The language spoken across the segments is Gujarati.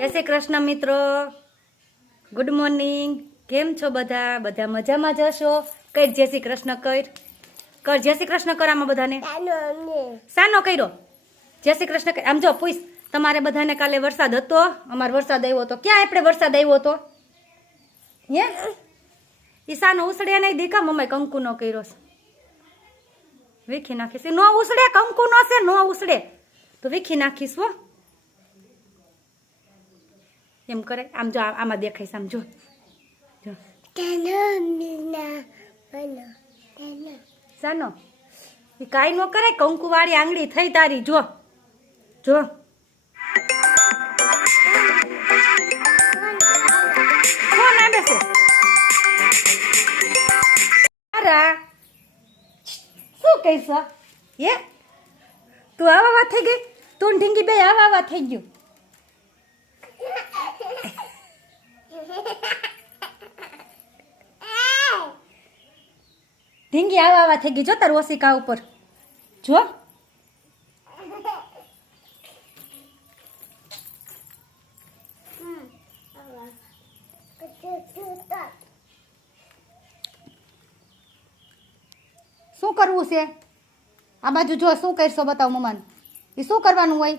જય શ્રી કૃષ્ણ મિત્રો, ગુડ મોર્નિંગ. કેમ છો બધા? બધા મજામાં જશો? કઈ જય શ્રી કૃષ્ણ કર જય શ્રી કૃષ્ણ કર. આમાં બધાને સાનો કર્યો જય શ્રી કૃષ્ણ કર. આમ જો પૂછ, તમારે બધાને કાલે વરસાદ હતો? અમારે વરસાદ આવ્યો હતો. ક્યાં આપણે વરસાદ આવ્યો હતો? હે એ સાનો ઉસળે નહીં દીકા મમ્મી કંકુ નો કર્યો છે. વીખી નાખીશ. નો ઉસળે, કંકુ નો છે, નો ઉસળે તો વીખી નાખીશ હો. એમ કરે. આમ જો આમાં દેખાઈશ. આમ જો જો સાનો એ કાંઈ ન કરે. કંકુ વાળી આંગળી થઈ તારી. જો જો કોણ આવે છે? તારા શું કહીશ? હે તું આવા વાત થઈ ગઈ? તું ઢીંગી બે આવા થઈ ગયું. ઢીંગી આવા થઈ ગઈ. જો તાર ઓશિકા ઉપર જો. શું કરવું છે? આ બાજુ જો શું કરશો બતાવો મમ્માને. એ શું કરવાનું હોય?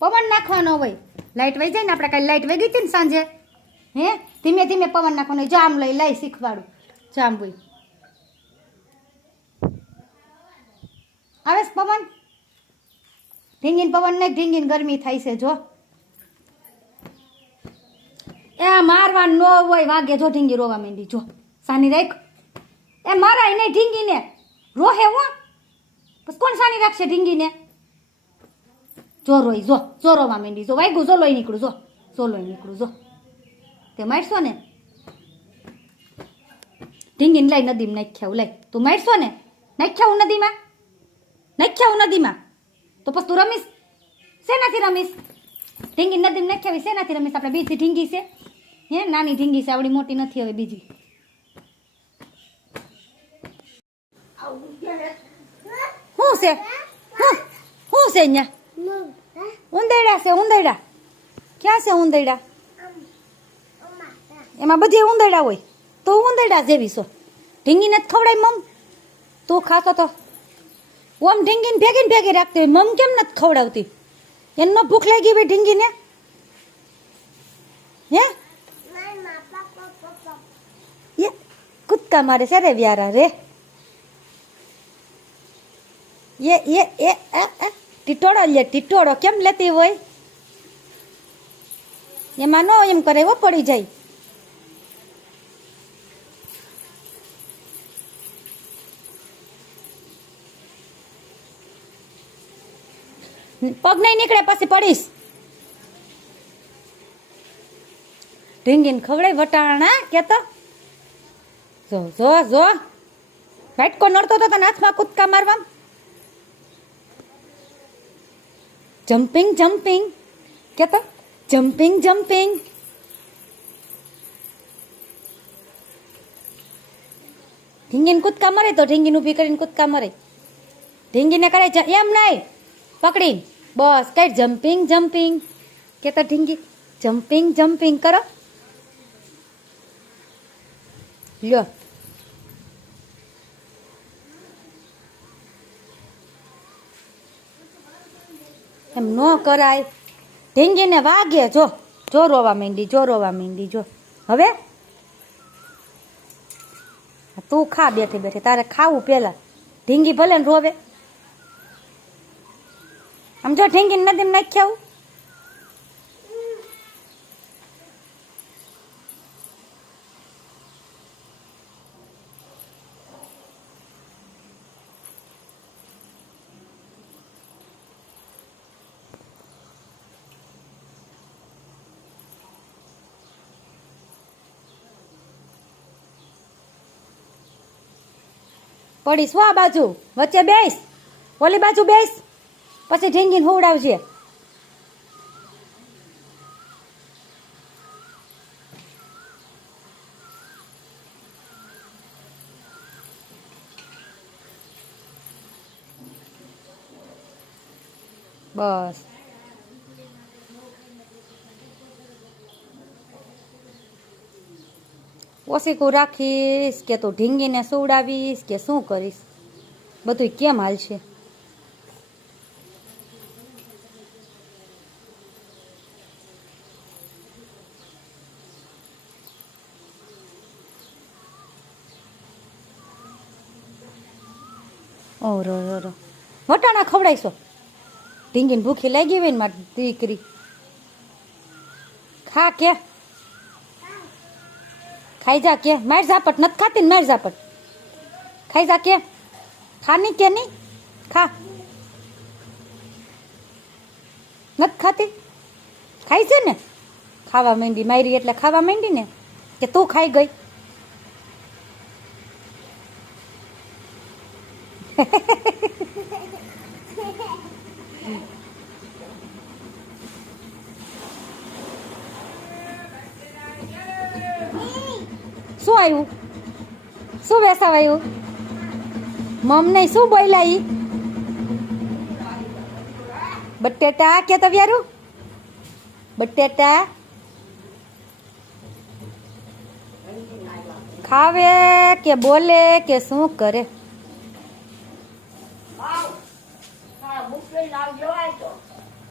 પવન નાખવાનો હોય. લાઈટ વહી જાય ને, આપણે કાલે લાઈટ વહી ગઈ હતી ને સાંજે. હે ધીમે ધીમે પવન નાખવાનો. જામ લઈ શીખવાડું. જામ ભાઈ આવે પવન. ઢીંગીન પવન ને ઢીંગીન ગરમી થાય છે. જો એ મારવાનું ન હોય. વાગે જો ઢીંગી રોવા માંડી. જો સાની રાખ. એ મારાય નહીં ઢીંગીને. રોહે હો. બસ કોણ સાની રાખશે ઢીંગીને? જો રોઈ. જો રોવા માંડી. જો વાગ્યું. જો લોહી નીકળું. જો લોહી નીકળું. જો તે મારશો ને ઢીંગીને. લઈ નદીમાં નાખ્યા. લઈ તું મારશો ને. નાખ્યા નદીમાં. નાખ્યા નદીમાં તો પછી તું રમીશ શેનાથી રમીશ? ઢીંગી નદીમાં નાખ્યા શેનાથી રમીશ? આપણે બીજી ઢીંગી છે. હે નાની ઢીંગી છે, આવડી મોટી નથી હવે બીજી. શું છે? શું છે અહીંયા? ઉંદરડા છે. ઉંદરડા ક્યાં છે? ઉંદરડા એમાં બધી ઉંદરડા હોય. તો ઉંદરડા જેવી છો. ઢીંગીને જ ખવડાય મમ. તું ખાતો તો ઓમ ઢીંગીને ભેગી રાખતી હોય. મમ કેમ નથી ખવડાવતી? એનો ભૂખ લાગી હોય ઢીંગીને. હે એ કૂદકા મારે છે રે વ્યારા રે. એ ટીટોળો લે. ટીટોળો કેમ લેતી હોય? એમાં નો એમ કરે હો, પડી જાય. પગ નહીં નીકળે પછી પડીશ. ઢીંગીને ખવડાય વટાણા કેતો. જો વાટકો નડતો તો તને હાથમાં કૂદકા મારવા. જમ્પિંગ કેતો. જમ્પિંગ ઢીંગીને કૂદકા મરે તો ઢીંગીને ઊભી કરીને કૂદકા મરે. ઢીંગીને કરે એમ નહીં પકડીને. બસ કઈ જમ્પિંગ કેતો ઢીંગી. જમ્પિંગ કરો. લ્યો એમ ન કરાય. ઢીંગીને વાગે. જો રોવા માંડી. જો હવે તું ખા બેઠી. તારે ખાવું પેલા. ઢીંગી ભલે ને રોવે. આમ જો ઢીંગીને નદીમાં નાખ્યા. પડીશ આ બાજુ વચ્ચે બેસ. ઓલી બાજુ બેસ. પછી ઢીંગીને હોવડાવજે. બસ ઓસીકું રાખીશ કે તું ઢીંગીને સુવડાવીશ કે શું કરીશ? બધું કેમ હાલશે? ઓ રો રો રો વટાણા ખવડાવીશો? ઢીંગીને ભૂખી લાગી હોય ને મારી દીકરી. ખા કે ખાઈ જા કે માર ઝાપટ નથી ખાતી ને માર ઝાપટ ખાઈ જા કે ખાની કે નહીં ખા નથી ખાતી ખાઈ છે ને ખાવા માંડી મારી એટલે ખાવા માંડી ને કે તું ખાઈ ગઈ? શું આવ્યું? શું બેસાવાયું? મમ નહીં શું બોલ્યા ઈ? બટેટા કે તવિયારું? બટેટા ખાવે કે બોલે કે શું કરે? બુક લઈને આવજો.